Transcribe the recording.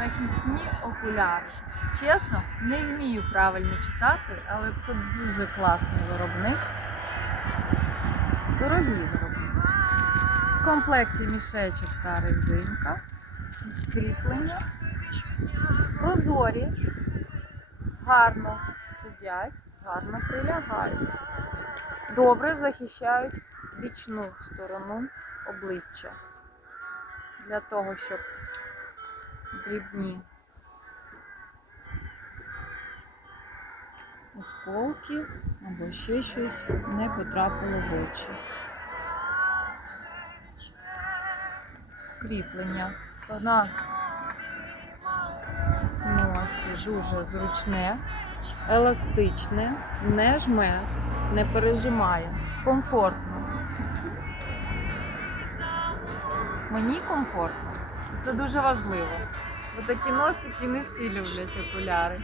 захисні окуляри. Чесно, не вмію правильно читати, але це дуже класний виробник. Дорогі виробник. В комплекті мішечок та резинка, кріплення, прозорі, гарно сидять, гарно прилягають. Добре захищають бічну сторону обличчя для того, щоб дрібні осколки або ще щось не потрапило в очі. Кріплення на носі дуже зручне, еластичне, не жме, не пережимає, комфортно. Мені комфортно. Це дуже важливо. Бо такі носики не всі люблять окуляри.